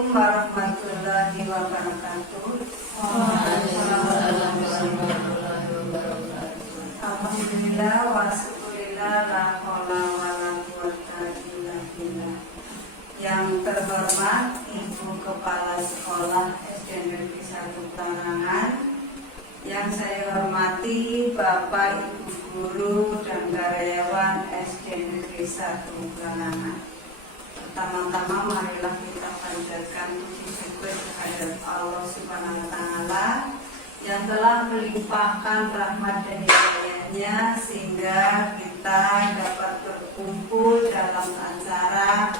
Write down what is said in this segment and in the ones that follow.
Assalamualaikum warahmatullahi wabarakatuh. Alhamdulillah wa syukurillah la haula wala quwwata illa billah. Yang terhormat Ibu Kepala Sekolah SD Negeri 1 Pelarangan, yang saya hormati Bapak Ibu Guru dan karyawan SD Negeri 1 Pelarangan. Pertama-tama marilah kita panjatkan puji syukur kehadirat Allah Subhanahu wa Ta'ala yang telah melimpahkan rahmat dan hidayahnya sehingga kita dapat berkumpul dalam acara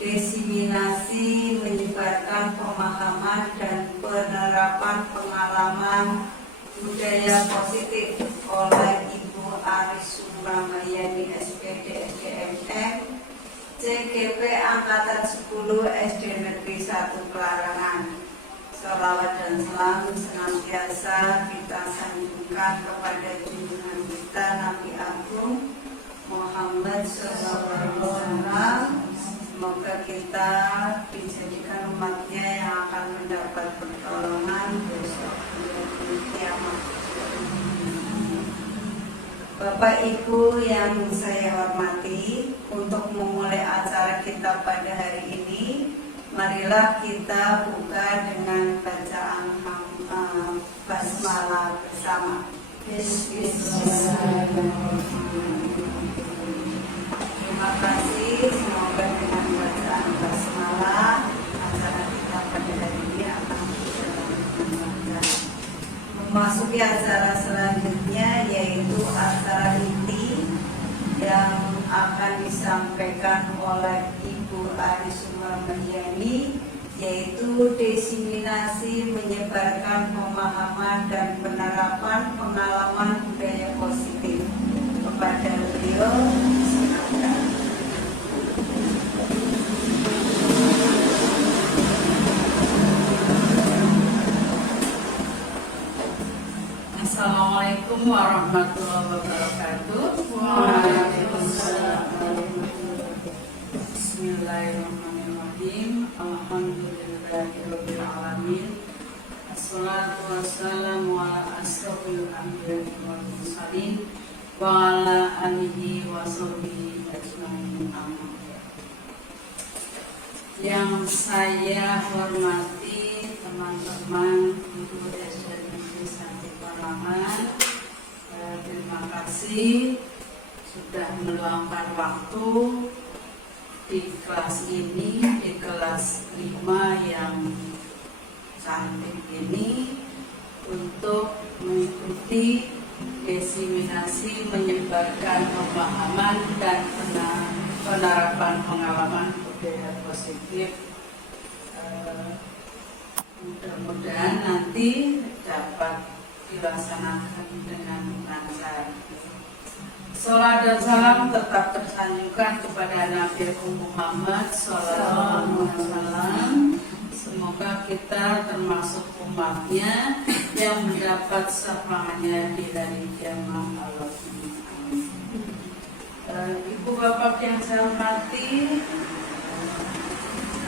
diseminasi menyebarkan pemahaman dan penerapan pengalaman budaya positif oleh Ibu Aris Subramayani SPD SDMM CGP Angkatan 10 SD Negeri 1 Pelarangan. Sholawat dan salam senantiasa kita sanjungkan kepada junjungan kita Nabi Agung Muhammad SAW. Semoga kita dijadikan umatnya yang akan mendapat pertolongan besok di kiamat. Bapak Ibu yang saya hormati, untuk memulai acara kita pada hari ini, marilah kita buka dengan bacaan basmalah bersama. Terima kasih. Semoga dengan bacaan basmalah acara kita pada hari ini akan berjalan dengan lancar. Memasuki acara selanjutnya yaitu acara inti yang akan disampaikan oleh Ibu Aris Subramayani, yaitu diseminasi menyebarkan pemahaman dan penerapan pengalaman budaya positif. Kepada beliau silakan. Assalamualaikum warahmatullahi wabarakatuh. Waalaikumsalam. Bismillahirrahmanirrahim. Alhamdulillahirabbil alamin. Assalatu wassalamu ala asrofil anbiya'i wal mursalin wa ala alihi wa sahbihi ajmain. Yang saya hormati teman-teman guru SD Negeri 1 Pelarangan, terima kasih sudah meluangkan waktu di kelas ini, di kelas 5 yang cantik ini, untuk mengikuti diseminasi menyebarkan pemahaman dan penerapan pengalaman budaya positif. Mudah-mudahan nanti dapat dilaksanakan dengan lancar. Salam dan salam tetap tersanjungkan kepada Nabi Muhammad SAW. Semoga kita termasuk umatnya yang mendapat syafaatnya di hari kiamat Allah. Ibu bapak yang saya hormati,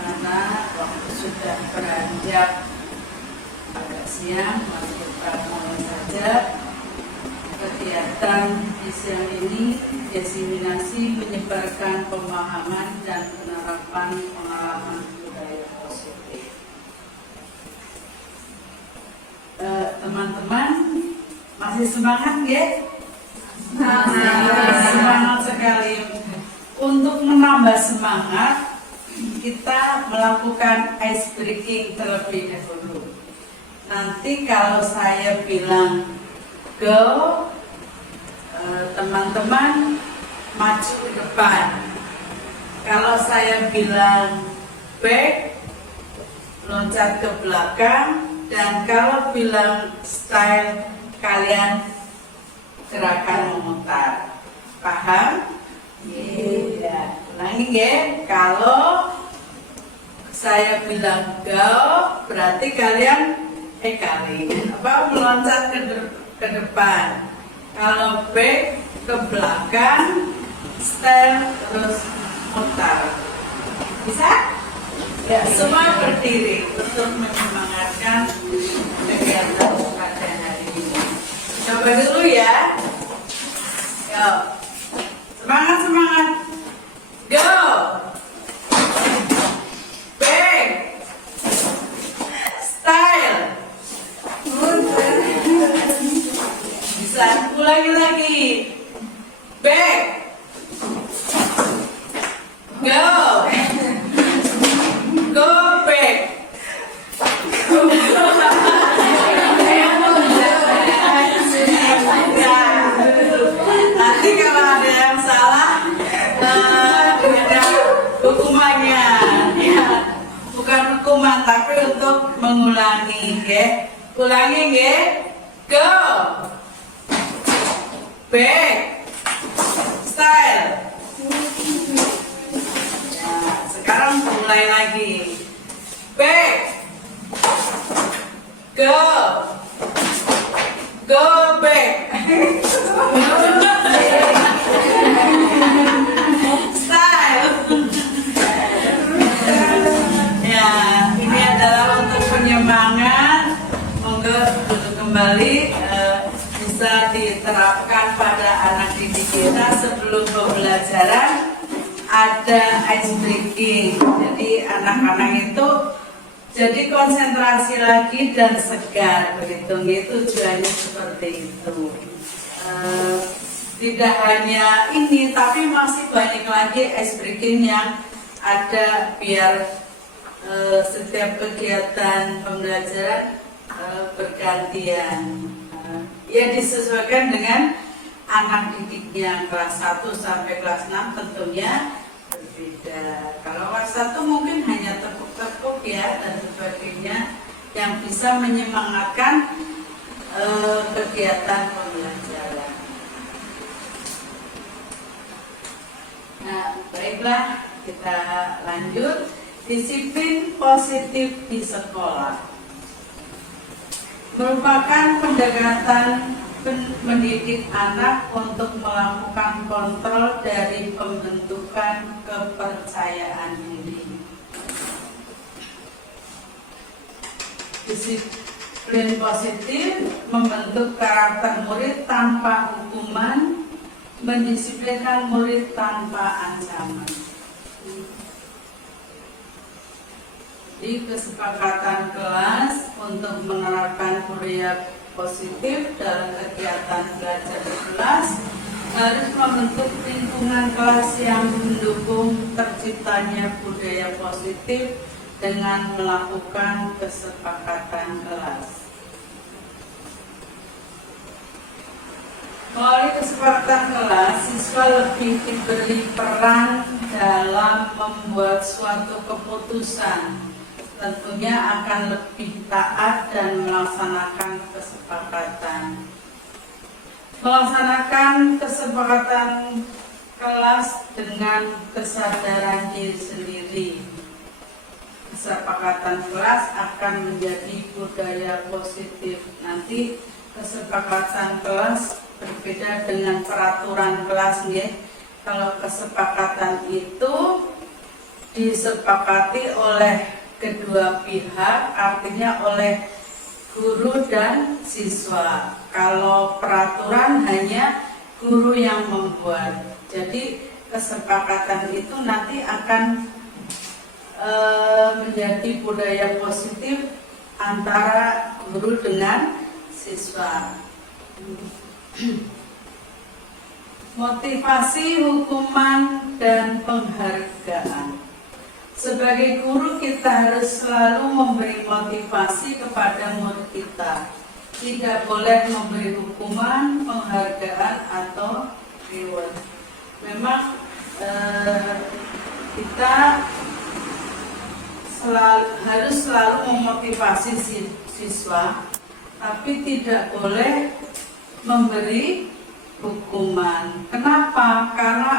karena waktu sudah beranjak agak siang, mari kita mulai saja kegiatan di siang ini. Diseminasi menyebarkan pemahaman dan penerapan pengalaman budaya positif. Teman-teman masih semangat ya? Semangat sekali. Untuk menambah semangat, kita melakukan ice breaking terlebih dahulu. Nanti kalau saya bilang go, teman-teman maju ke depan. Kalau saya bilang back, loncat ke belakang. Dan kalau bilang style, kalian gerakan memutar. Paham? Iya. Ulangi ya. Kalau saya bilang go, berarti kalian meloncat ke depan. Kalau back, ke belakang, style, terus mutar. Bisa? Ya, semua berdiri untuk menyemangatkan kegiatan pada hari ini. Coba dulu ya. Yuk. Semangat, semangat. Go. Back. Style. Bisa ulangi lagi. Back. Go. Go back. Nanti kalau ada yang salah, ada hukumannya. Ya, bukan hukuman, tapi untuk mengulangi. Ya. Ulangi, ya. Go. Back. Style. Nah, sekarang mulai lagi. Back. Go. Go back. Style. Ya, ini adalah untuk penyemangat. Monggo duduk kembali. Bisa diterapkan pada anak didik kita sebelum pembelajaran. Ada ice breaking, jadi anak-anak itu jadi konsentrasi lagi dan segar begitu. Itu tujuannya seperti itu. Tidak hanya ini, tapi masih banyak lagi ice breaking yang ada biar setiap kegiatan pembelajaran bergantian. Ya disesuaikan dengan anak didiknya kelas 1 sampai kelas 6 tentunya berbeda. Kalau kelas 1 mungkin hanya tepuk-tepuk ya dan sebagainya yang bisa menyemangatkan kegiatan pembelajaran. Nah, baiklah kita lanjut. Disiplin positif di sekolah merupakan pendekatan mendidik anak untuk melakukan kontrol dari pembentukan kepercayaan diri. Disiplin positif membentuk karakter murid tanpa hukuman, mendisiplinkan murid tanpa ancaman. Di kesepakatan kelas untuk menerapkan budaya positif dalam kegiatan belajar di kelas harus membentuk lingkungan kelas yang mendukung terciptanya budaya positif dengan melakukan kesepakatan kelas. Melalui kesepakatan kelas, siswa lebih diberi peran dalam membuat suatu keputusan. Tentunya akan lebih taat dan melaksanakan kesepakatan. Melaksanakan kesepakatan kelas dengan kesadaran diri sendiri. Kesepakatan kelas akan menjadi budaya positif. Nanti kesepakatan kelas berbeda dengan peraturan kelas ya. Kalau kesepakatan itu disepakati oleh kedua pihak, artinya oleh guru dan siswa. Kalau peraturan hanya guru yang membuat. Jadi kesepakatan itu nanti akan menjadi budaya positif antara guru dengan siswa. Motivasi, hukuman, dan penghargaan. Sebagai guru kita harus selalu memberi motivasi kepada murid kita. Tidak boleh memberi hukuman, penghargaan, atau reward. Memang kita harus selalu memotivasi siswa, tapi tidak boleh memberi hukuman. Kenapa? Karena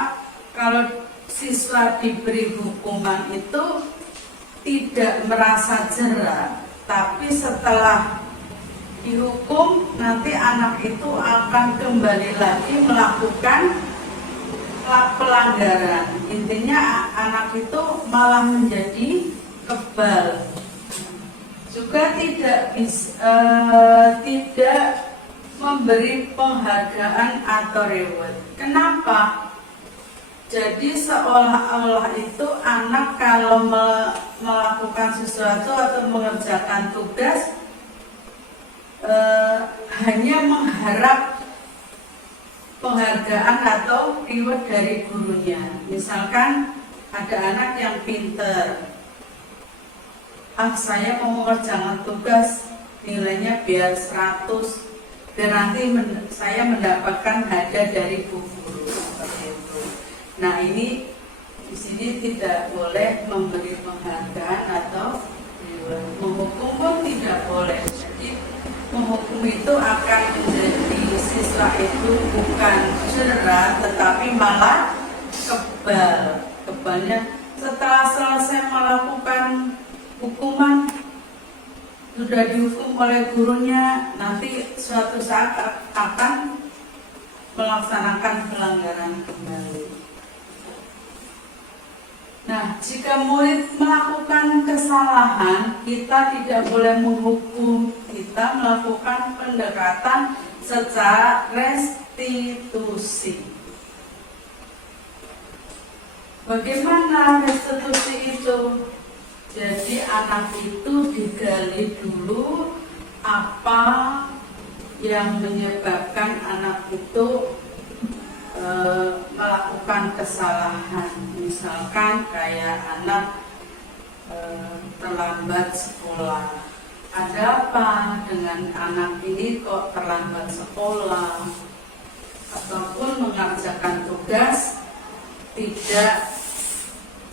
kalau siswa diberi hukuman itu tidak merasa jera, tapi setelah dihukum nanti anak itu akan kembali lagi melakukan pelanggaran. Intinya anak itu malah menjadi kebal. Juga tidak memberi penghargaan atau reward. Kenapa? Jadi seolah-olah itu anak kalau melakukan sesuatu atau mengerjakan tugas hanya mengharap penghargaan atau reward dari gurunya. Misalkan ada anak yang pinter, saya mau mengerjakan tugas nilainya biar 100, biar nanti saya mendapatkan hadiah dari bu guru, seperti itu. Nah, ini di sini tidak boleh memberi penghargaan atau menghukum pun tidak boleh. Jadi menghukum itu akan menjadi siswa itu bukan cerah tetapi malah kebal. Kebalnya setelah selesai melakukan hukuman, sudah dihukum oleh gurunya, nanti suatu saat akan melaksanakan pelanggaran kembali. Nah, jika murid melakukan kesalahan, kita tidak boleh menghukum, kita melakukan pendekatan secara restitusi. Bagaimana restitusi itu? Jadi anak itu digali dulu apa yang menyebabkan anak itu melakukan kesalahan. Misalkan kayak anak terlambat sekolah. Ada apa dengan anak ini kok terlambat sekolah? Ataupun mengerjakan tugas tidak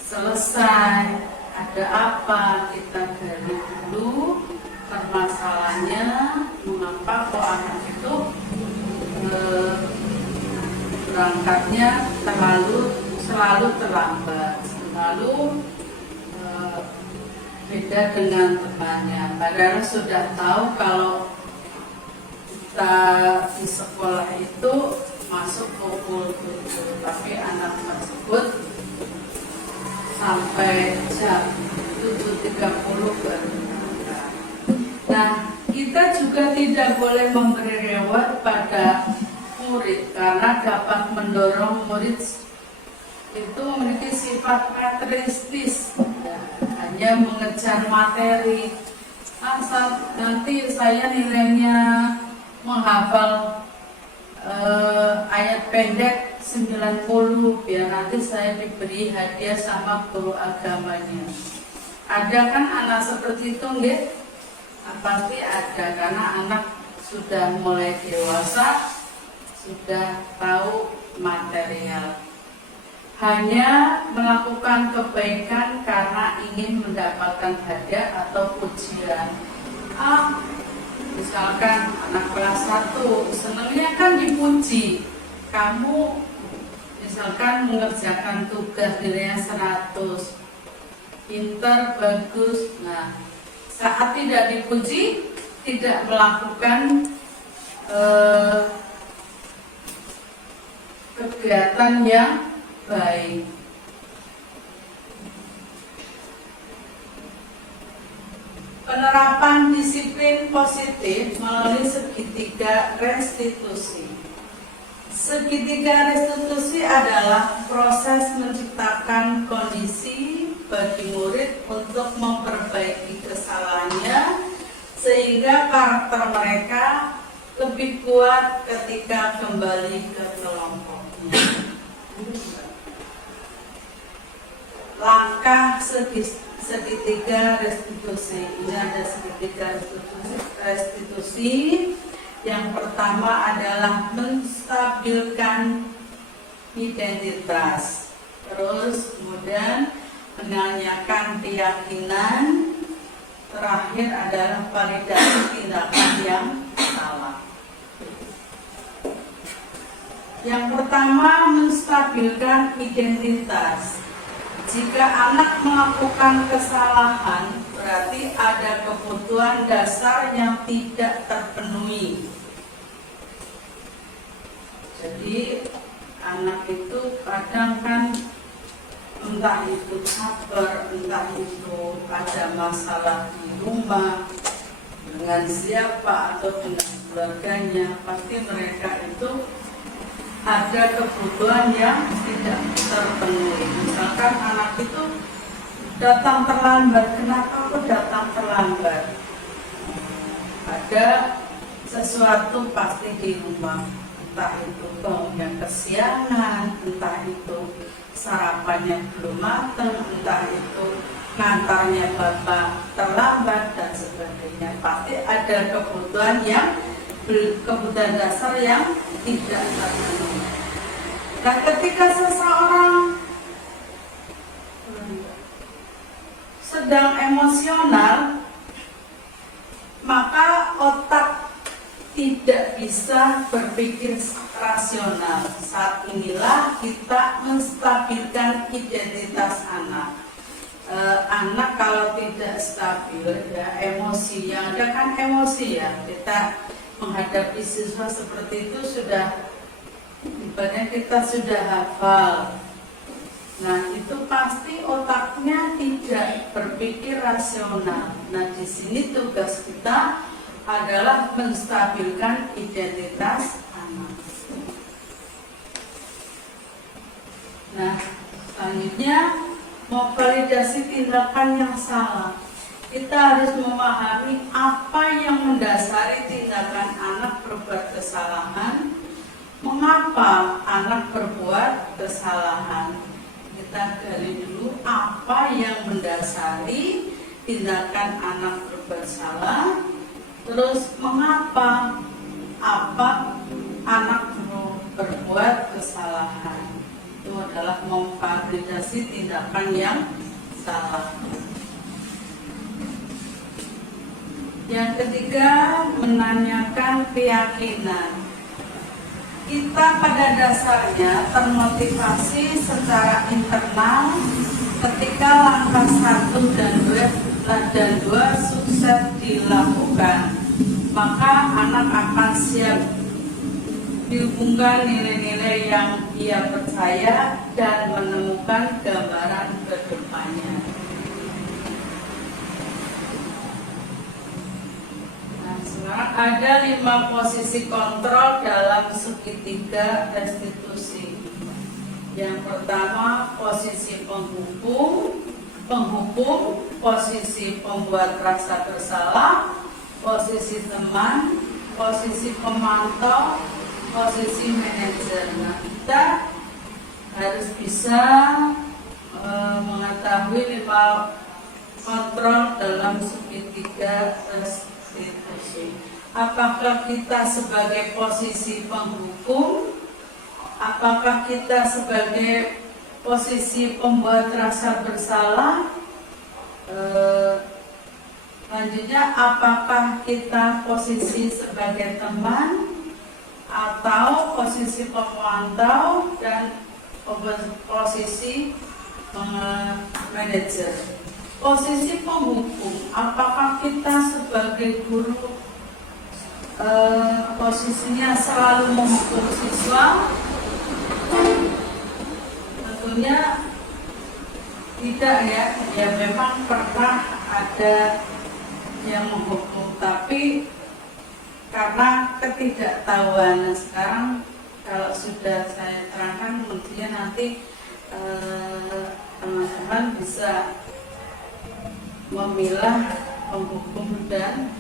selesai. Ada apa? Kita gali dulu permasalahannya, mengapa kok anak itu berangkatnya selalu terlambat, selalu beda dengan temannya. Padahal sudah tahu kalau kita di sekolah itu masuk pukul 7, tapi anak tersebut sampai jam 7.30 baru. Nah, kita juga tidak boleh memberi reward pada murid karena dapat mendorong murid itu memiliki sifat materialistis, hanya mengejar materi. Nanti saya nilainya menghafal ayat pendek 90, biar nanti saya diberi hadiah sama guru agamanya. Ada kan anak seperti itu, nggih? Pasti ada, karena anak sudah mulai dewasa, sudah tahu material. Hanya melakukan kebaikan karena ingin mendapatkan hadiah atau pujian. Misalkan anak kelas 1 senangnya kan dipuji. Kamu misalkan mengerjakan tugas nilainya 100, pintar, bagus. Nah, saat tidak dipuji, tidak melakukan kegiatan yang baik. Penerapan disiplin positif melalui segitiga restitusi. Segitiga restitusi adalah proses menciptakan kondisi bagi murid untuk memperbaiki kesalahannya sehingga karakter mereka lebih kuat ketika kembali ke kelompoknya. Langkah segitiga restitusi. Ini ada segitiga restitusi. Yang pertama adalah menstabilkan identitas. Terus kemudian menanyakan keyakinan. Terakhir adalah validasi tindakan yang salah. Yang pertama, menstabilkan identitas. Jika anak melakukan kesalahan, berarti ada kebutuhan dasar yang tidak terpenuhi. Jadi anak itu kadang kan entah itu caper, entah itu ada masalah di rumah dengan siapa atau dengan keluarganya, pasti mereka itu ada kebutuhan yang tidak terpenuhi. Misalkan anak itu datang terlambat, kenapa kok datang terlambat? Ada sesuatu pasti di rumah, entah itu bangunnya kesiangan, entah itu sarapannya belum matang, entah itu ngantarnya bapak terlambat dan sebagainya. Pasti ada kebutuhan dasar yang tidak terpenuhi. Nah, ketika seseorang sedang emosional, maka otak tidak bisa berpikir rasional. Saat inilah kita menstabilkan identitas anak. Anak kalau tidak stabil, ya emosi yang ada kan emosi ya. Kita menghadapi siswa seperti itu sudah, ibaratnya kita sudah hafal. Nah, itu pasti otaknya tidak berpikir rasional. Nah, di sini tugas kita adalah menstabilkan identitas anak. Nah, selanjutnya memvalidasi tindakan yang salah. Kita harus memahami apa yang mendasari tindakan anak berbuat kesalahan, mengapa anak berbuat kesalahan. Kita gali dulu apa yang mendasari tindakan anak berbuat salah, terus mengapa anak berbuat kesalahan. Itu adalah memvalidasi tindakan yang salah. Yang ketiga, menanyakan keyakinan. Kita pada dasarnya termotivasi secara internal ketika langkah 1 dan 2 sukses dilakukan, maka anak akan siap dihubungkan nilai-nilai yang ia percaya dan menemukan gambaran ke depannya. Nah, sekarang ada 5 posisi kontrol dalam segitiga restitusi. Yang pertama, posisi penghubung, posisi pembuat rasa bersalah, posisi teman, posisi pemantau, posisi manajer. Nah, kita harus bisa mengetahui 5 kontrol dalam segitiga restitusi. Apakah kita sebagai posisi penghubung? Apakah kita sebagai posisi pembuat rasa bersalah? Selanjutnya, apakah kita posisi sebagai teman atau posisi pemantau dan posisi manajer? Posisi penghubung, apakah kita sebagai guru posisinya selalu menghukum siswa? Tentunya tidak ya. Ya memang pernah ada yang menghukum, tapi karena ketidaktahuan. Nah, sekarang kalau sudah saya terangkan, tentunya nanti teman-teman bisa memilah penghukum dan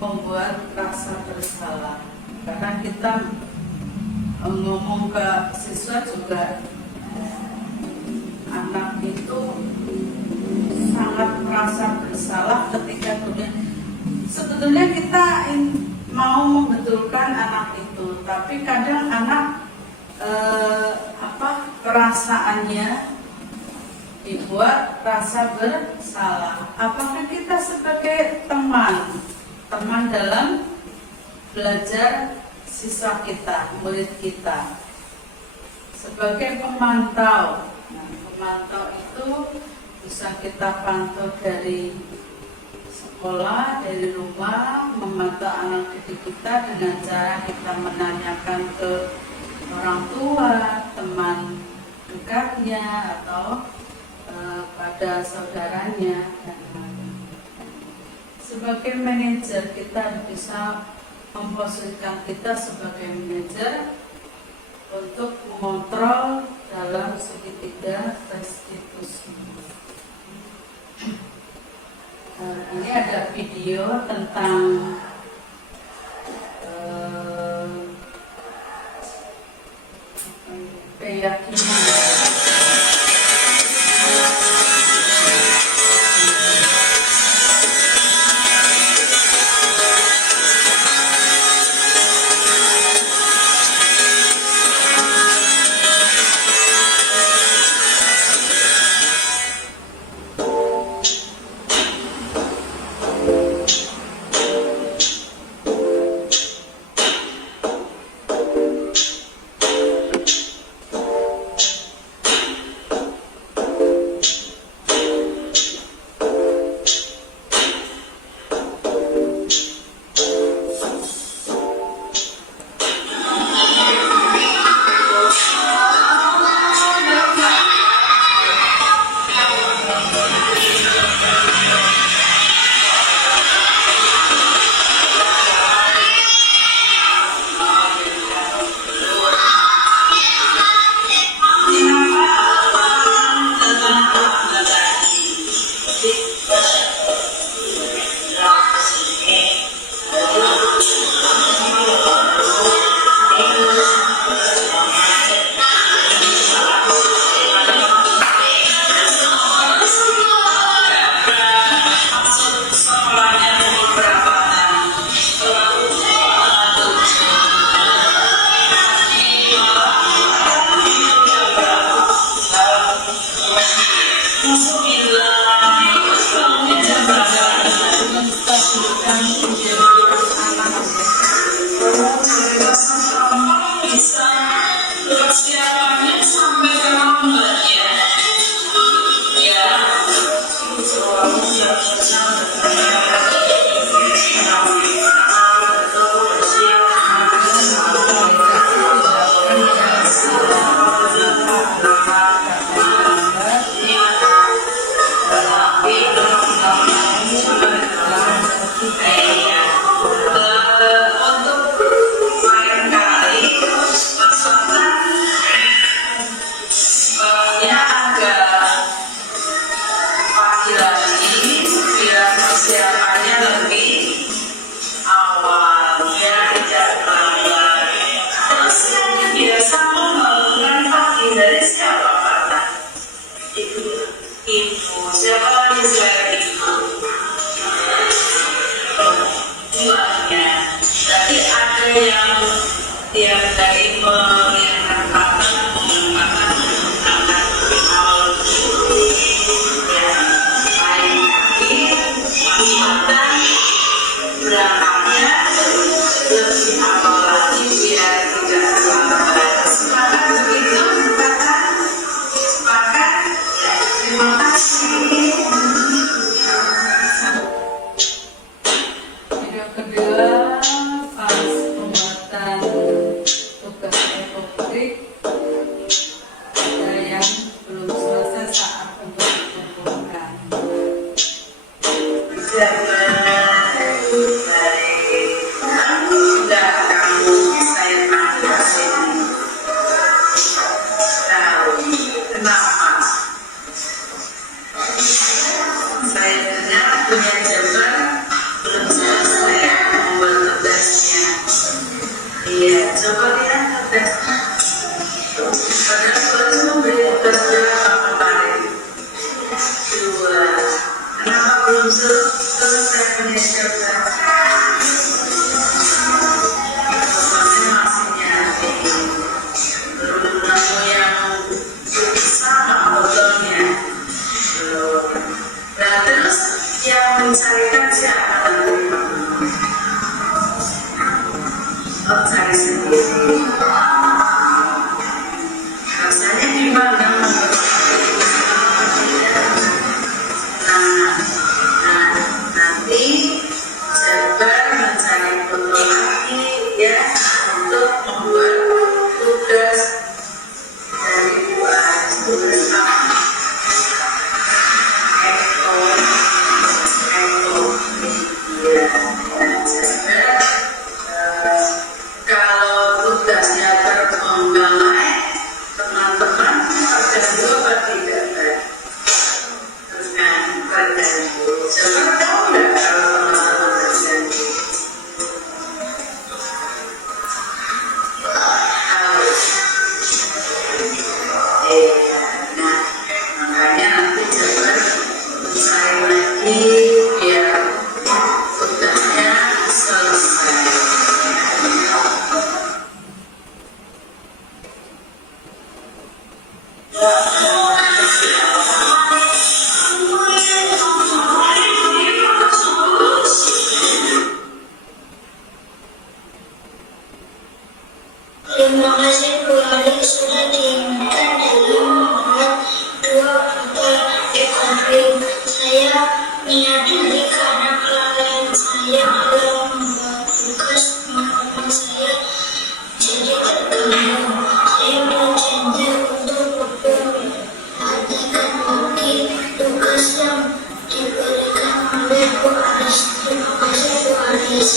membuat rasa bersalah. Karena kita ngomong ke siswa juga, anak itu sangat merasa bersalah ketika sebetulnya kita mau membetulkan anak itu, tapi kadang anak perasaannya dibuat rasa bersalah. Apakah kita sebagai teman dalam belajar siswa kita, murid kita, sebagai pemantau? Nah, pemantau itu bisa kita pantau dari sekolah, dari rumah, memantau anak didik kita dengan cara kita menanyakan ke orang tua, teman dekatnya, atau pada saudaranya. Sebagai manajer kita bisa memposisikan kita sebagai manajer untuk mengontrol dalam segitiga restitusi. Ini ada video tentang keyakinan. Terima kasih Bu Ali sudah diingatkan dalam membuat dua foto recovery. Saya menyadari karena kelalaian saya dalam membuat tugas teman-teman saya jadi terganggu. Saya berjanji untuk memperhatikan lagi tugas yang diberikan oleh Bu Alis. Terima kasih Bu Alis.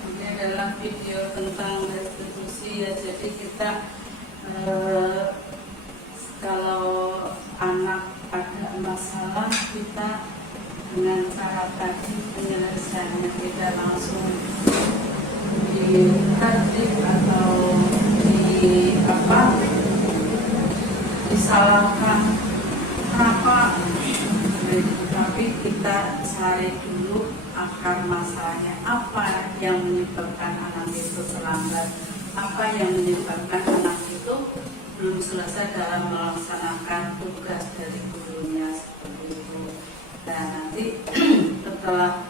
Ini adalah video tentang restitusi ya. Jadi kita kalau anak ada masalah, kita dengan cara tadi penyelesaiannya tidak langsung ditertib atau disalahkan kenapa, tapi kita cari dulu akar masalahnya, apa yang menyebabkan anak itu terlambat, apa yang menyebabkan anak itu belum selesai dalam melaksanakan tugas dari gurunya seperti itu. Dan nanti setelah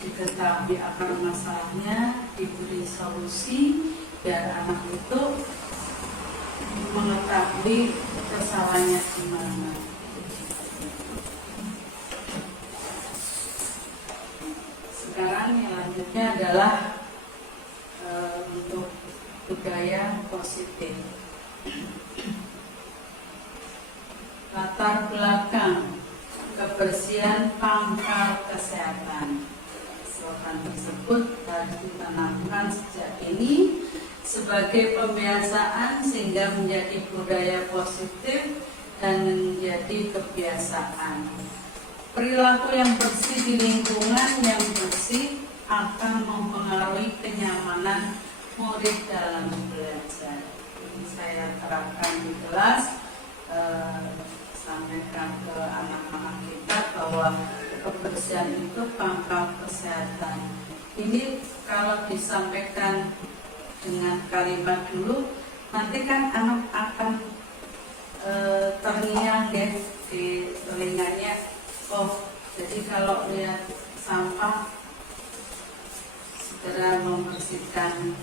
diketahui akar masalahnya, diberi solusi biar anak itu mengetahui kesalahannya di mana. Sekarang yang lanjutnya adalah untuk budaya positif. Latar belakang kebersihan pangkal kesehatan. Slogan tersebut harus ditanamkan sejak ini sebagai pembiasaan sehingga menjadi budaya positif dan menjadi kebiasaan. Perilaku yang bersih di lingkungan yang bersih akan mempengaruhi kenyamanan murid dalam belajar. Ini saya terapkan di kelas, sampaikan ke anak-anak kita bahwa kebersihan itu pangkal kesehatan. Ini kalau disampaikan dengan kalimat dulu, nanti kan anak akan terngiang ya di telinganya. Oh, jadi kalau lihat sampah segera membersihkan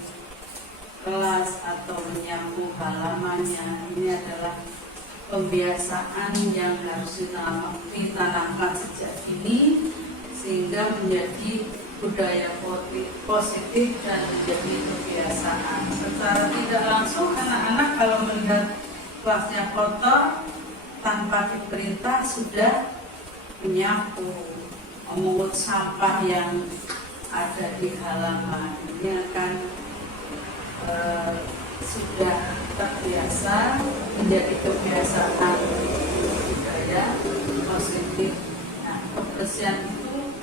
kelas atau menyapu halamannya. Ini adalah pembiasaan yang harus ditanamkan sejak dini sehingga menjadi budaya positif dan menjadi kebiasaan. Secara tidak langsung anak-anak kalau melihat kelasnya kotor tanpa diperintah sudah menyapu, memungut sampah yang ada di halaman. Ini akan sudah terbiasa menjadi kebiasaan budaya positif. Nah, kebersihan itu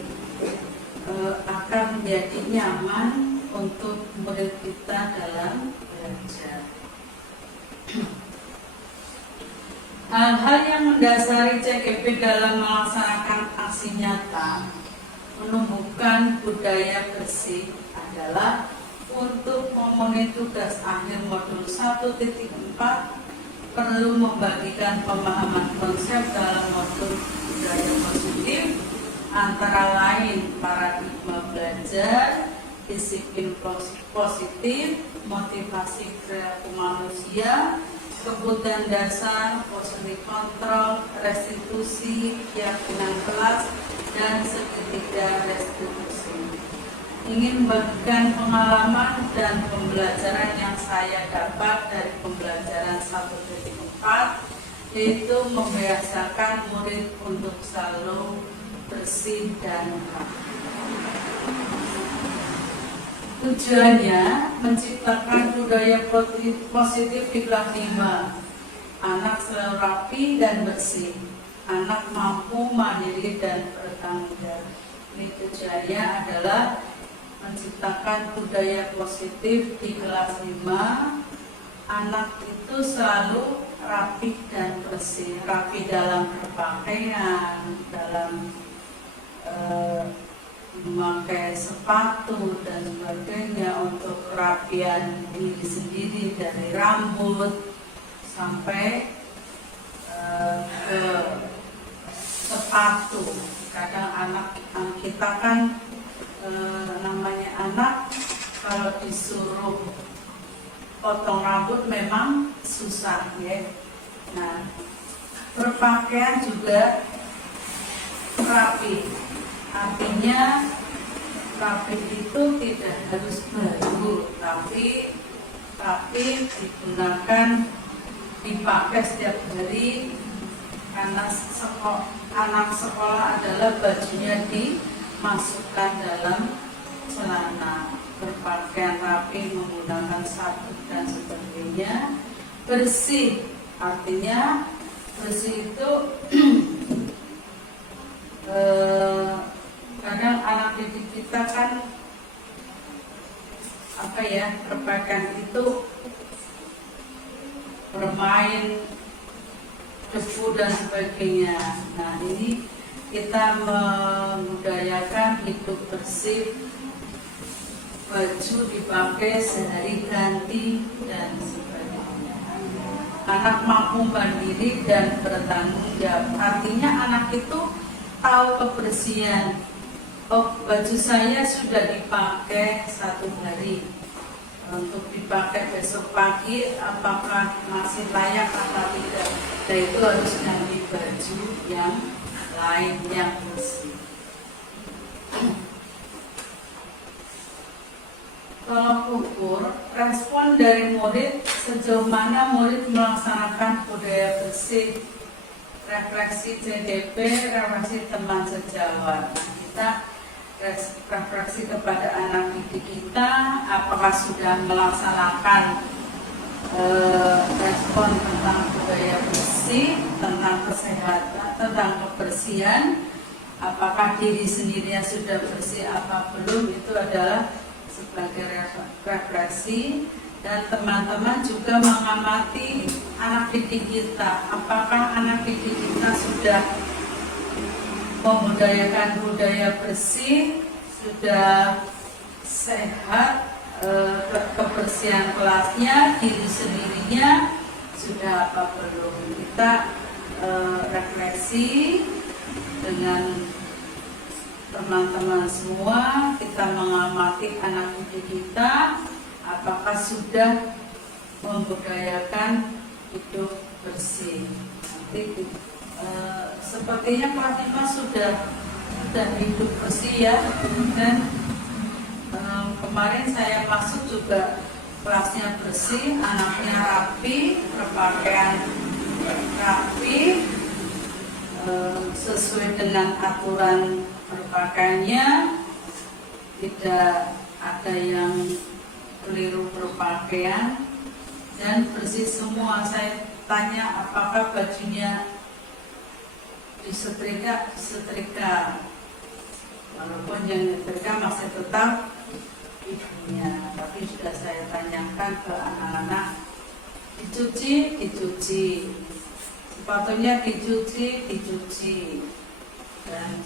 akan menjadi nyaman untuk murid kita dalam belajar. Hal-hal yang mendasari CGP dalam melaksanakan aksi nyata menumbuhkan budaya bersih adalah untuk memenuhi tugas akhir modul 1.4 perlu membagikan pemahaman konsep dalam modul budaya positif antara lain paradigma belajar, disiplin positif, motivasi perilaku manusia, kebutuhan dasar, positif kontrol, restitusi, keyakinan kelas, dan segitiga restitusi. Ingin membagikan pengalaman dan pembelajaran yang saya dapat dari pembelajaran 1.4, yaitu membiasakan murid untuk selalu bersih dan rapi. Tujuannya menciptakan budaya positif di kelas 5. Anak selalu rapi dan bersih. Anak mampu, mandiri dan bertanggung jawab. Ini tujuannya adalah menciptakan budaya positif di kelas 5. Anak itu selalu rapi dan bersih. Rapi dalam berpakaian, dalam memakai sepatu dan sebagainya, untuk kerapian diri sendiri dari rambut sampai ke sepatu. Kadang anak kita kan namanya anak kalau disuruh potong rambut memang susah ya. Nah, berpakaian juga rapi. Artinya rapi itu tidak harus baru, tapi digunakan, dipakai setiap hari, karena anak sekolah adalah bajunya dimasukkan dalam celana. Berpakaian rapi, menggunakan sabun dan sebagainya. Bersih, artinya bersih itu kadang anak didik kita kan berpakaian itu bermain debu dan sebagainya. Nah, ini kita membudayakan hidup bersih, baju dipakai sehari ganti dan sebagainya. Anak mampu mandiri dan bertanggung jawab. Artinya anak itu tahu kebersihan. Oh, baju saya sudah dipakai 1 hari. Untuk dipakai besok pagi, apakah masih layak atau tidak? Dan itu harus ganti baju yang lain yang bersih. Tolak ukur respon dari murid, sejauh mana murid melaksanakan budaya bersih, refleksi CDP, refleksi teman sejawat. Nah, kita refleksi kepada anak didik kita, apakah sudah melaksanakan respon tentang budaya bersih, tentang kesehatan, tentang kebersihan, apakah diri sendirinya sudah bersih apa belum, itu adalah sebagai refleksi. Dan teman-teman juga mengamati anak didik kita, apakah anak didik kita sudah membudayakan budaya bersih, sudah sehat, kebersihan kelasnya, diri sendirinya sudah apa belum. Kita refleksi dengan teman-teman semua, kita mengamati anak didik kita, apakah sudah membudayakan hidup bersih. Nanti sepertinya kelas 5 sudah hidup bersih ya. Dan kemarin saya masuk juga kelasnya bersih, anaknya rapi, berpakaian rapi, sesuai dengan aturan berpakaiannya, tidak ada yang keliru berpakaian, dan bersih semua. Saya tanya apakah bajunya disetrika, walaupun yang disetrika masih tetap ibunya, tapi sudah saya tanyakan ke anak-anak, dicuci, sepatunya dicuci, dan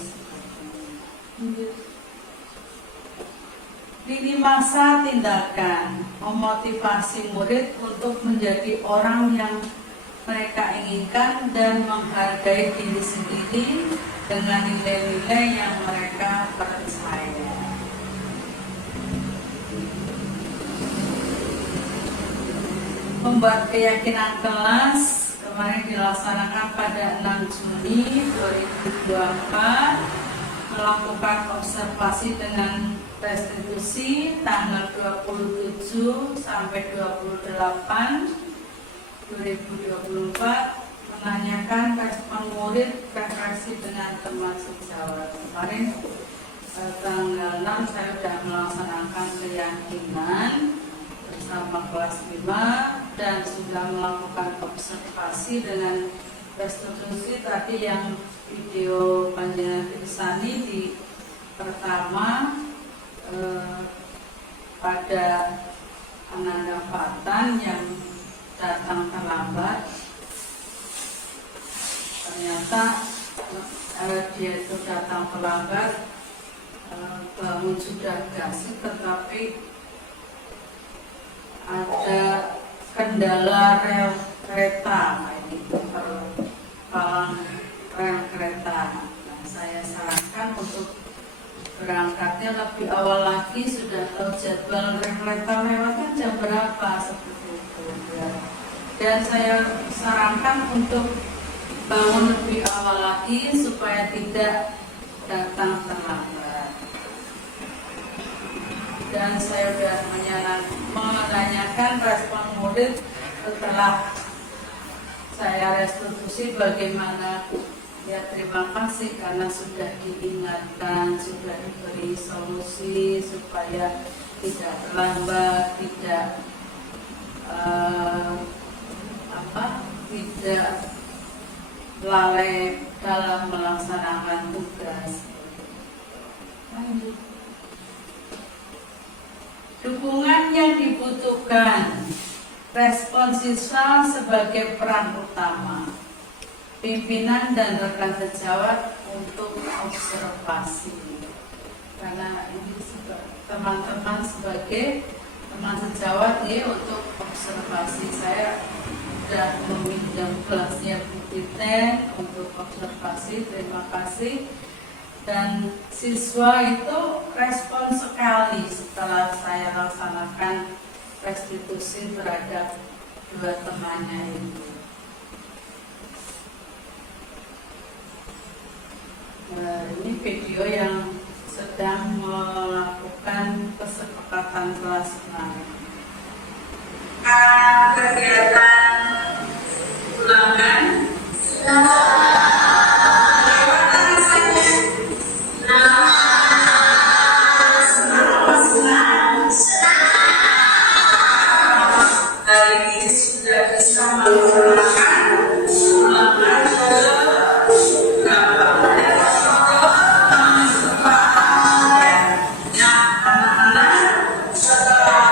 lini masa tindakan memotivasi murid untuk menjadi orang yang mereka inginkan dan menghargai diri sendiri dengan nilai-nilai yang mereka percaya. Membuat keyakinan kelas kemarin dilaksanakan pada 6 Juni 2024, melakukan observasi dengan restitusi tanggal 27 sampai 28 2024, menanyakan respon murid refleksi dengan teman sejawat. Kemarin tanggal 6 saya sudah melaksanakan keyakinan bersama kelas 5 dan sudah melakukan observasi dengan restitusi. Tadi yang video Panjenengan Pirsani di pertama pada Ananda Fatan yang datang terlambat, ternyata dia itu datang terlambat, bangun sudah gasik, tetapi ada kendala rel kereta, itu terpalang rel kereta. Nah, saya sarankan untuk berangkatnya lebih awal lagi, sudah tahu jadwal kereta lewat kan jam berapa seperti itu ya. Dan saya sarankan untuk bangun lebih awal lagi supaya tidak datang terlambat. Dan saya sudah menanyakan respon murid setelah saya restitusi bagaimana. Ya, terima kasih karena sudah diingatkan, sudah diberi solusi supaya tidak terlambat, tidak tidak lalai dalam melaksanakan tugas. Lanjut. Dukungan yang dibutuhkan, respon siswa sebagai peran utama, pimpinan dan rekan sejawat untuk observasi. Karena ini teman-teman sebagai teman sejawat ya untuk observasi. Saya sudah meminjam kelasnya Bu Titen untuk observasi. Terima kasih. Dan siswa itu respon sekali setelah saya laksanakan restitusi terhadap dua temannya itu. Ini video yang sedang melakukan kesepakatan kelas kemarin. Kegiatan ulangan. Hari ini sudah bisa melaksanakan ulangan setelah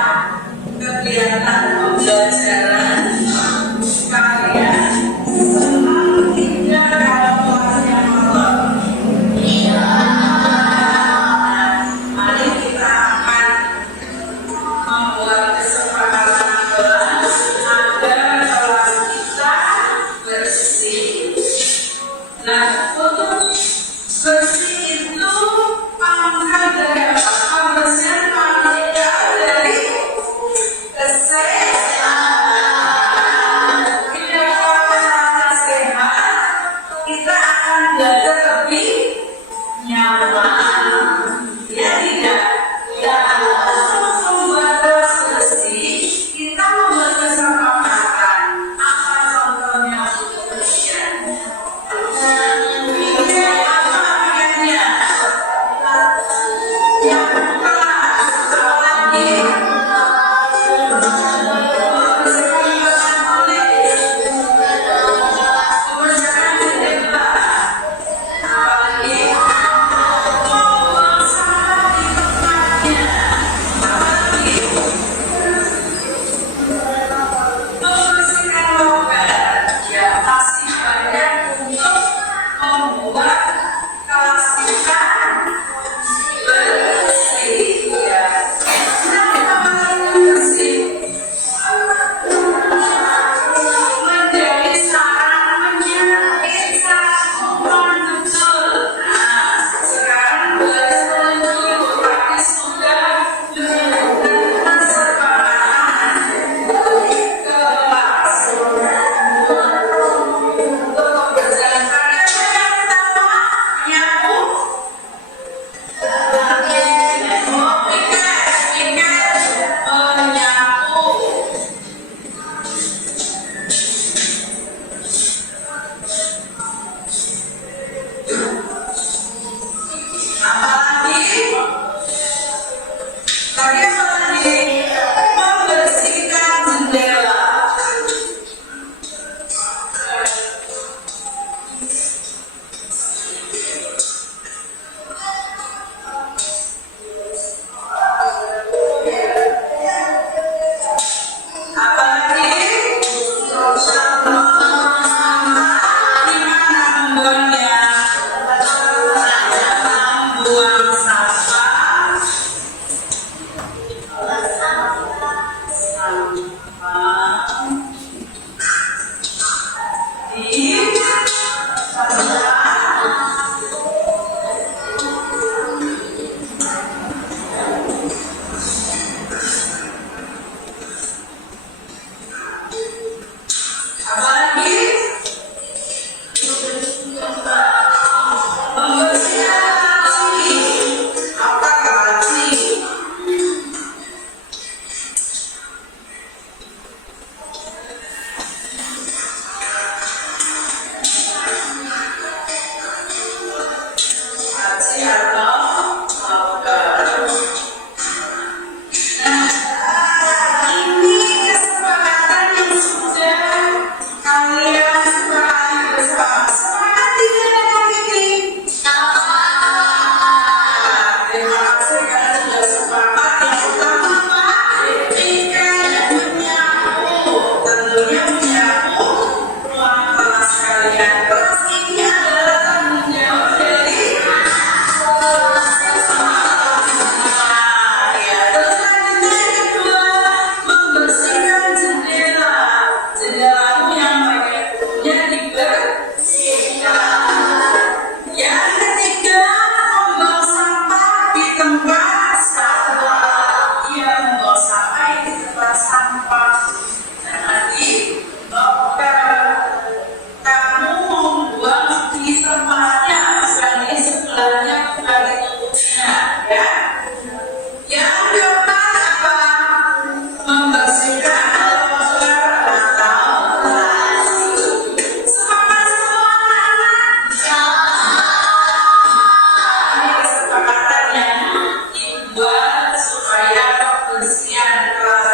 supaya kebersihan kelas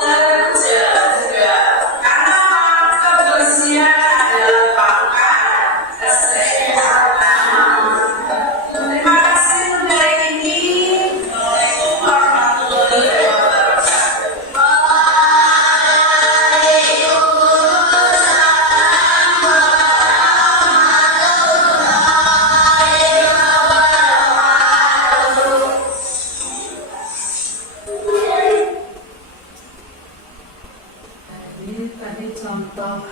terjaga juga. Karena kebersihan adalah pangkal kesehatan. Terima kasih untuk hari ini. Waalaikumsalam warahmatullahi wabarakatuh. Ini tadi contoh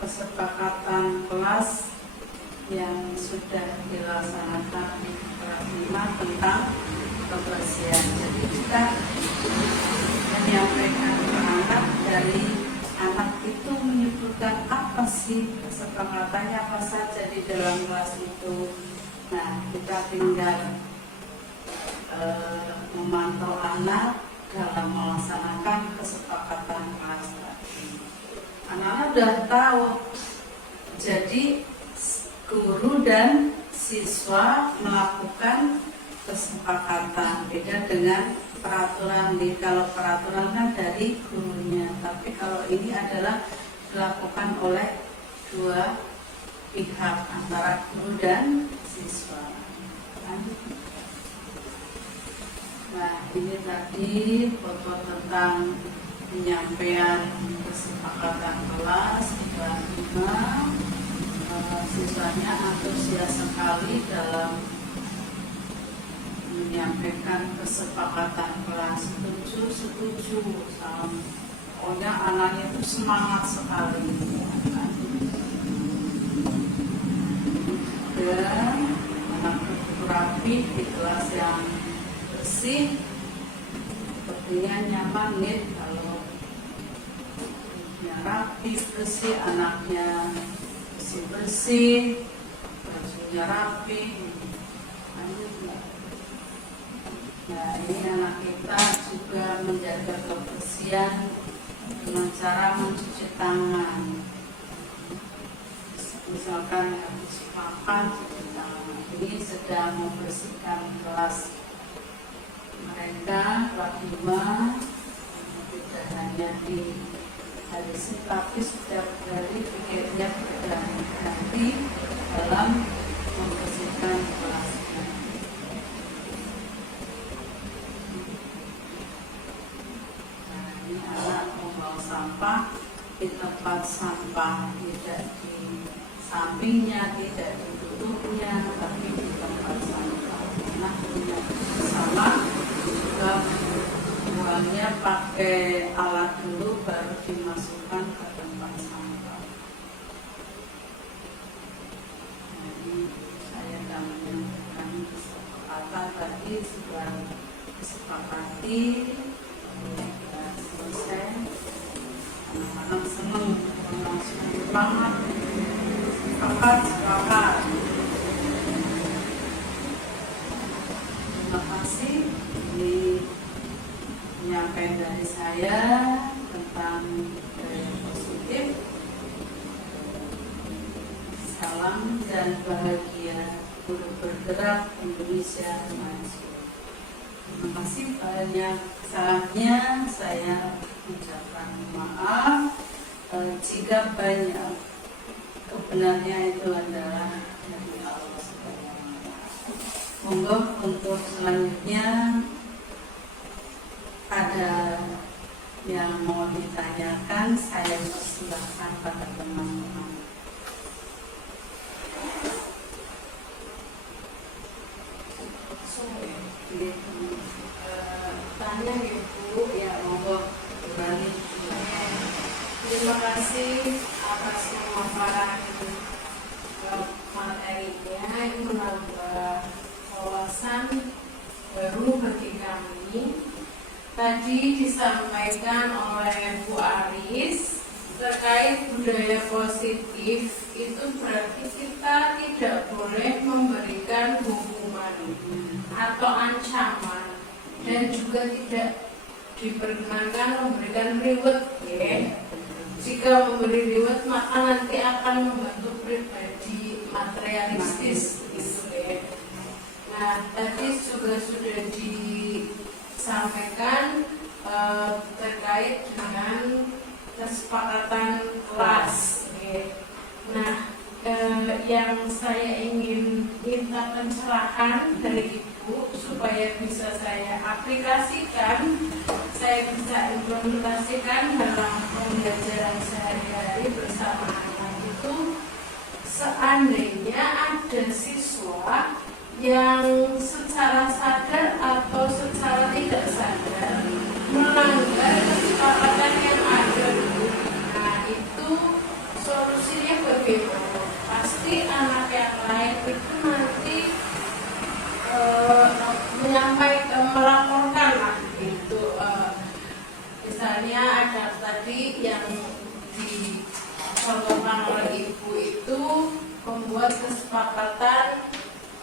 kesepakatan kelas yang sudah dilaksanakan di kelas 5 tentang kebersihan. Jadi kita menyampaikan ke anak, dari anak itu menyebutkan apa sih kesepakatannya, apa saja di dalam kelas itu. Nah, kita tinggal memantau anak dalam melaksanakan kesepakatan kelas tadi. Anak-anak sudah tahu, jadi guru dan siswa melakukan kesepakatan. Beda dengan peraturan. Kalau peraturan kan dari gurunya, tapi kalau ini adalah dilakukan oleh dua pihak, antara guru dan siswa. Nah, ini tadi foto tentang penyampaian kesepakatan kelas 5. Siswanya antusias sekali dalam menyampaikan kesepakatan kelas. Setuju. Pokoknya anaknya itu semangat sekali. Dan anak rapi di kelas yang bersih, sepertinya nyaman nih kalau rapi, bersih, anaknya bersih, bajunya rapi. Nah, ini anak kita juga menjaga kebersihan dengan cara mencuci tangan. Misalkan habis makan, cuci tangan. Ini sedang membersihkan kelas mereka, kelas 5. Tidak hanya di hari ini, tapi setiap hari pikirnya berganti dalam membersihkan kelasnya. Nah, ini anak membawa sampah di tempat sampah, tidak di sampingnya, tidak di tutupnya, tapi di tempat sampah. Nah, punya sama juga buangnya pakai alat dulu, baru dimasukkan ke tempat sampah. Jadi saya akan menyampaikan kesepakatan tadi sudah disepakati, sudah selesai. Anak-anak senang, langsung semangat, sepakat. Terima kasih. Penyampaian dari saya tentang positif. Salam dan bahagia, guru bergerak Indonesia maju. Terima kasih banyak. Salahnya saya ucapkan maaf jika banyak. Kebenarnya itu adalah dari Allah Subhanahu wa Ta'ala. Monggo untuk selanjutnya ada yang mau ditanyakan, saya persilahkan pada teman-teman. Tanya Ibu, Ya, monggo kembali. terima kasih atas pemaparan materinya. Ini menambah wawasan baru bagi kami. Tadi disampaikan oleh Bu Aris terkait budaya positif, itu berarti kita tidak boleh memberikan hukuman atau ancaman, dan juga tidak diperkenankan memberikan reward, ya. Jika memberi reward maka nanti akan membentuk pribadi materialistis, gitu ya. Nah, tadi juga sudah disampaikan terkait dengan kesepakatan kelas. Nah, yang saya ingin minta pencerahan dari Ibu supaya bisa saya aplikasikan, saya bisa implementasikan dalam pembelajaran sehari-hari bersama anak itu, seandainya ada siswa yang secara sadar atau secara tidak sadar melanggar kesepakatan yang ada. Nah, itu solusinya bagaimana? Pasti anak yang lain itu nanti melaporkan lah itu. Misalnya ada tadi yang dicontohkan oleh Ibu itu membuat kesepakatan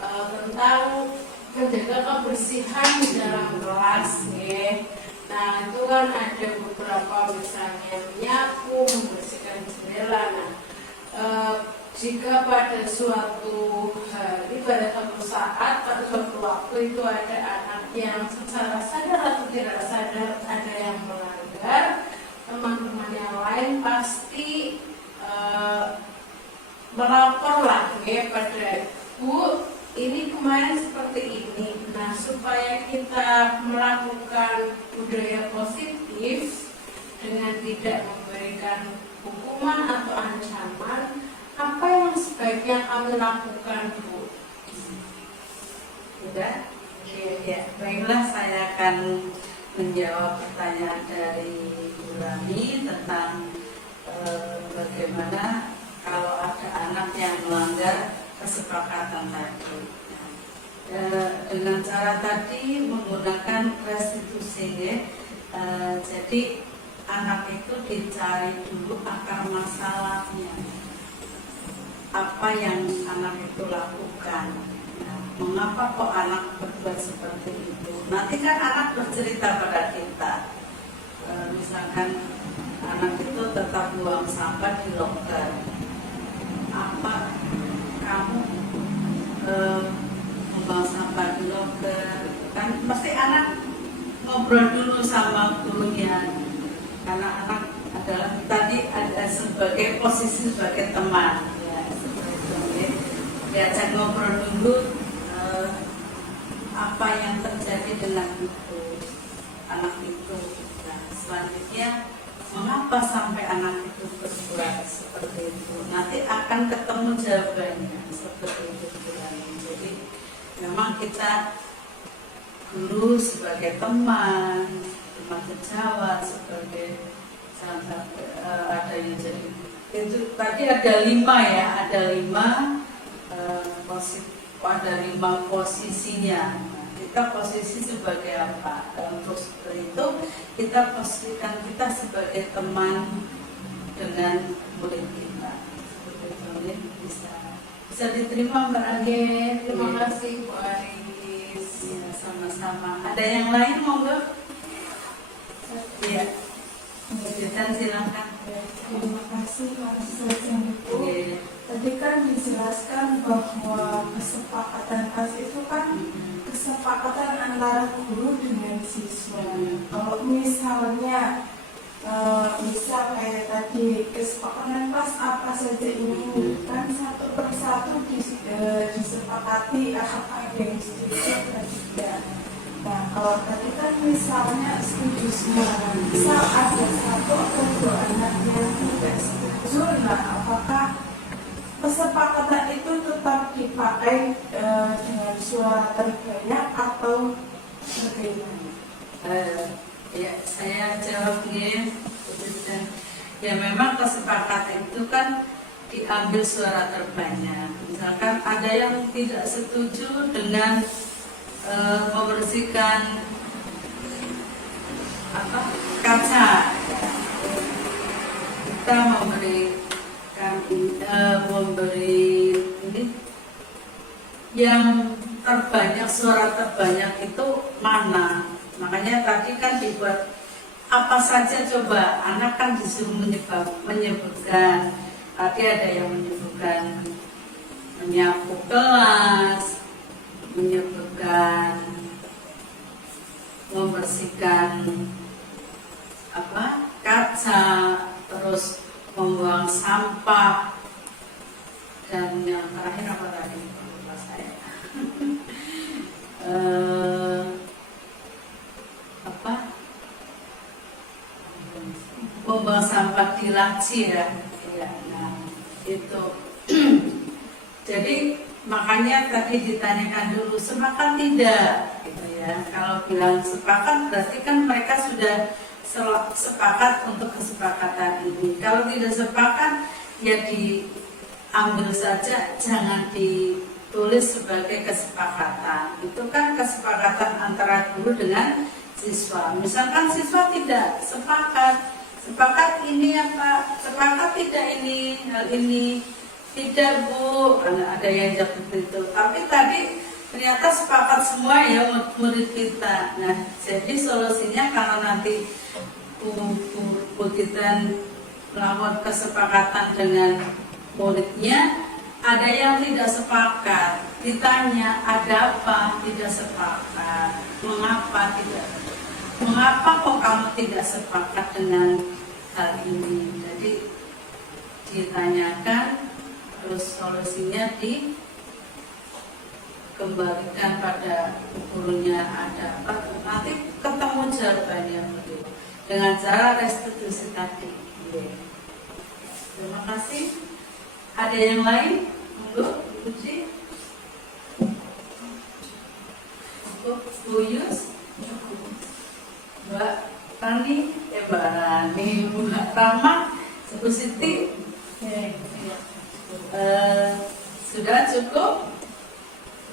tentang menjaga kebersihan di dalam kelas, ya. Nah, itu kan ada beberapa, misalnya menyapu, membersihkan jendela. Nah, jika pada suatu hari, pada suatu saat, pada suatu waktu itu ada anak yang secara sadar atau tidak sadar ada yang melanggar, teman-teman yang lain pasti melaporlah, ya, pada Bu, ini kemarin seperti ini. Nah, supaya kita melakukan budaya positif dengan tidak memberikan hukuman atau ancaman, apa yang sebaiknya kami lakukan, Bu? Sudah? Ya, baiklah, saya akan menjawab pertanyaan dari Bu Rami tentang bagaimana kalau ada anak yang melanggar kesepakatan tadi. Dengan cara tadi menggunakan restitusi, ya. Jadi anak itu dicari dulu akar masalahnya, apa yang anak itu lakukan, mengapa kok anak berbuat seperti itu. Nanti kan anak bercerita pada kita, misalkan anak itu tetap buang sampah di loker, apa kamu membuang sampah di loker, kan pasti anak ngobrol dulu sama gurunya, karena anak adalah tadi ada sebagai posisi sebagai teman, ya, seperti itu, ya. Diajak ngobrol dulu apa yang terjadi dengan itu, anak itu. Nah, selanjutnya mengapa sampai anak itu berbuat seperti itu, nanti akan ketemu jawabannya seperti itu. Jadi memang kita dulu sebagai teman sejawat, sebagai ada yang jadi itu tadi ada 5, ya, ada 5 ada 5 posisinya. Kita posisi sebagai apa? Untuk seperti itu kita posisikan kita sebagai teman dengan murid kita. Seperti itu, bisa diterima, Mbak Age. Terima kasih, Bu Aris. Ya, sama-sama. Ada yang lain, monggo? Iya. Dan silakan. Terima kasih Mas Ibu. Tadi kan dijelaskan bahwa kesepakatan kelas itu kan kesepakatan antara guru dengan siswa. Kalau misalnya bisa kayak tadi kesepakatan kelas apa saja ini kan satu persatu disepakati apakah ada yang setuju atau tidak. Nah, kalau tadi kan misalnya setuju semua, misal ada satu atau dua anak yang tidak setuju, nah apakah kesepakatan itu tetap dipakai dengan suara terbanyak atau bagaimana? Ya, saya jawabnya. Ya, memang kesepakatan itu kan diambil suara terbanyak. Misalkan ada yang tidak setuju dengan membersihkan kaca, kita memberi ini yang terbanyak, suara terbanyak itu mana. Makanya tadi kan dibuat apa saja, coba anak kan disuruh menyebutkan. Tadi ada yang menyebutkan menyapu kelas, menyebutkan membersihkan kaca, terus membuang sampah, dan yang terakhir apa tadi? Lupa saya. Membuang sampah di laci ya. Nah itu. Jadi makanya tadi ditanyakan dulu sepakat tidak, gitu ya. Kalau bilang sepakat berarti kan mereka sudah sepakat untuk kesepakatan ini. Kalau tidak sepakat ya diambil saja, jangan ditulis sebagai kesepakatan. Itu kan kesepakatan antara guru dengan siswa. Misalkan siswa tidak sepakat ini apa, sepakat tidak ini, hal ini. Tidak Bu, ada yang jawab begitu. Tapi tadi ternyata sepakat semua ya murid kita. Nah, jadi solusinya kalau nanti Bu Titan melakukan kesepakatan dengan muridnya, ada yang tidak sepakat. Ditanya ada apa tidak sepakat, mengapa tidak? Mengapa kok kamu tidak sepakat dengan hal ini? Jadi ditanyakan. Terus solusinya dikembalikan pada gurunya, ada apa, nanti ketemu jawabannya begitu dengan cara restitusi tadi. Terima kasih. Ada yang lain? Monggo, Uji. Bu Yus, Mbak Rani, Mbak Rani, Bu Rahma, Bu Siti. Sudah cukup?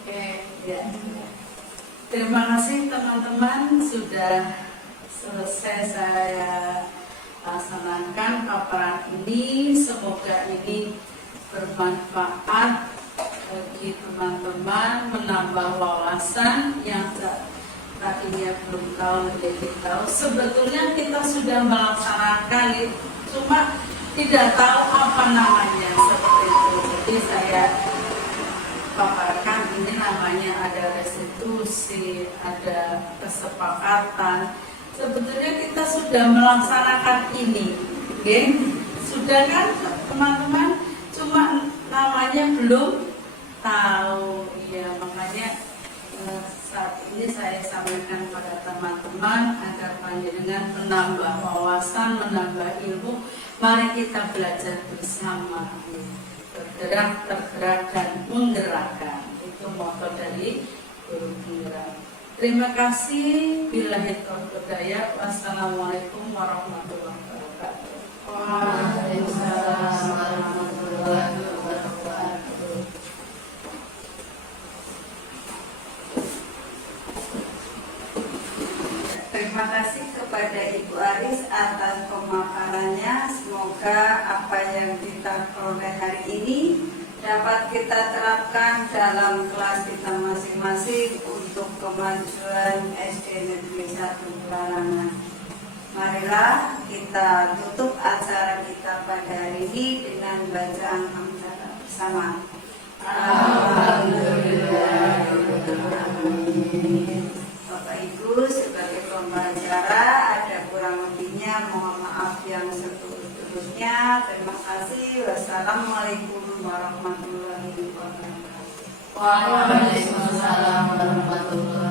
Oke, ya. Terima kasih teman-teman, sudah selesai saya laksanakan paparan ini. Semoga ini bermanfaat bagi teman-teman, menambah wawasan yang tadinya belum tahu menjadi tahu. Sebetulnya kita sudah melaksanakan, cuma tidak tahu apa namanya seperti itu. Jadi saya paparkan ini namanya ada restitusi, ada kesepakatan. Sebetulnya kita sudah melaksanakan ini, okay? Sudah kan teman-teman? Cuma namanya belum tahu. Ya makanya saat ini saya sampaikan pada teman-teman agar panjenengan menambah wawasan, menambah ilmu. Mari kita belajar bersama, bergerak, tergerak, dan menggerakkan. Itu moto dari Guru Penggerak. Terima kasih. Billahi taufiq wal hidayah. Wassalamualaikum warahmatullahi wabarakatuh. Waalaikumsalam warahmatullahi wabarakatuh. Terima kasih kepada Ibu Aris atas pemaparannya. Semoga apa yang kita peroleh hari ini dapat kita terapkan dalam kelas kita masing-masing untuk kemajuan SD Negeri 1 Pelarangan. Marilah kita tutup acara kita pada hari ini dengan bacaan hamdalah bersama. Alhamdulillah. Bapak Ibu sebagai pembicara, ada kurang lebihnya mohon maaf yang seterusnya. Terima kasih. Wassalamualaikum warahmatullahi wabarakatuh. Waalaikumsalam warahmatullahi wabarakatuh.